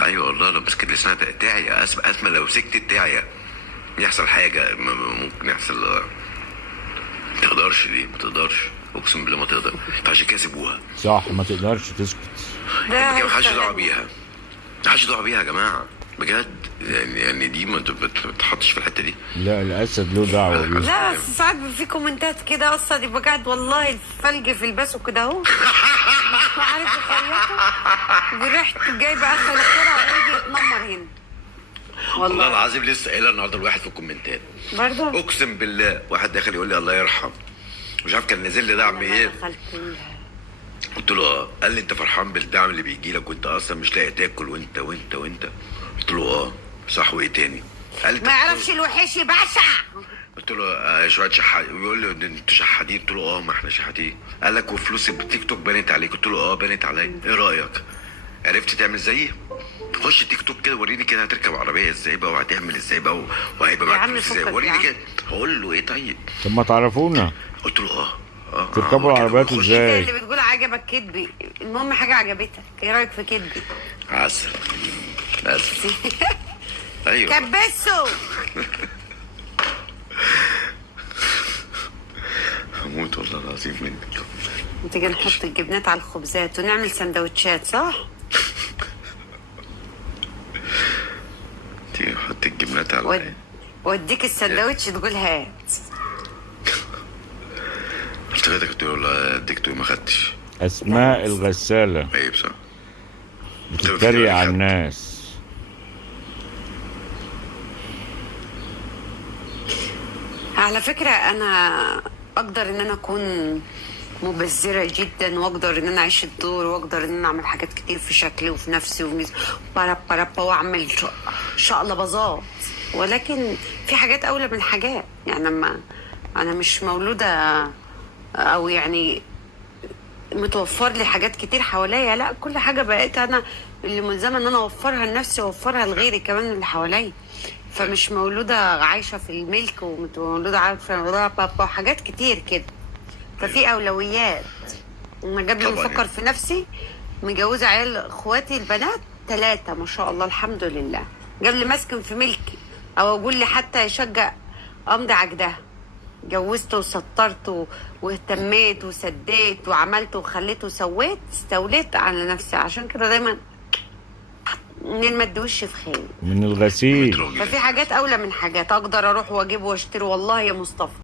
ايوه والله لو مسكت لسانها تعيا، اسمع لو سكتت تعيا يحصل حاجه، ممكن يحصل. ما تقدرش دي، ما تقدرش، اقسم بالله ما تقدر. فعشان كده سيبوها. صح، ما تقدرش تسكت. ما حدش دعوه بيها، ما حدش دعوه بيها يا جماعه بجد. يعني دي ما تتحطش في الحته دي. لا، الاسد له دعوه بيه. لا بس ساعات في كومنتات كده اصلا يبقى قاعد والله الفلج في الباسو كده اهو مش عارف يخيطه بريحته جايبه اخر الشارع ويجي يتنمر هنا. والله العظيم لسه قايلها النهارده الواحد في الكومنتات برضه اقسم بالله، واحد داخل يقول لي الله يرحم، مش عارف كان نازل لي دعم ايه. قلت له اه. قال لي انت فرحان بالدعم اللي بيجي لك وانت اصلا مش لاقي تاكل وانت وانت وانت. قلت له اه صح، وايه تاني؟ قال لي ما يعرفش الوحش بشع. قلت له شويه شحات. بيقول لي انتوا شحاتين؟ قلت له اه ما احنا شحاتين. قال لك وفلوس التيك توك بنت عليك؟ قلت له اه بنت عليا. ايه رايك؟ عرفت تعمل زيي؟ خش تيك توك كده وريني كده هتركب عربيه ازاي بقى، وهتعمل ازاي بقى، وهيبقى معاك فلوس ازاي، وريني كده. هقول له ايه طيب؟ طب ما تعرفونا. قلت له اه تركبوا العربيات ازاي؟ اللي بتقول عجبك كدبي، المهم حاجه عجبتك، ايه رايك في كدبي؟ عسل عسل. ايوه كبسه. هموت والله العظيم منك. تيجي نحط الجبنات على الخبزات ونعمل سندوتشات، صح؟ تيجي نحط الجبنات على واديك السندوتش تقول هات. افتكرتك كنت تقول اديك تقول ما خدتش. اسماء الغساله عيب صح؟ بتتريق على الناس. على فكرة أنا أقدر إن أنا أكون مبذرة جدا، وأقدر إن أنا أعيش الدور، وأقدر إن أنا أعمل حاجات كتير في شكلي وفي نفسي وبارابا وأعمل شقلباظات، ولكن في حاجات أولى من حاجات. يعني أنا مش مولودة أو يعني متوفر لي حاجات كتير حواليا، لا، كل حاجة بقيت أنا اللي ملزمة إن أنا أوفرها لنفسي وأوفرها لغيري كمان اللي حواليا. فمش مولودة عايشة في الملك ومولودة عارفة حاجات كتير كده. ففي أولويات. أنا قبل ما أفكر في نفسي مجوزة عيال إخواتي البنات 3 ما شاء الله الحمد لله، قبل ما أسكن في ملكي أو أقول لي حتى يشجع أمضي عقدها. جوزت وسطرت واهتميت وسديت وعملت وخليت وسويت، استوليت على نفسي. عشان كده دايما منين ما ادوش في خير من الغسيل. ففي حاجات اولى من حاجات، اقدر اروح واجيب واشتري والله يا مصطفى.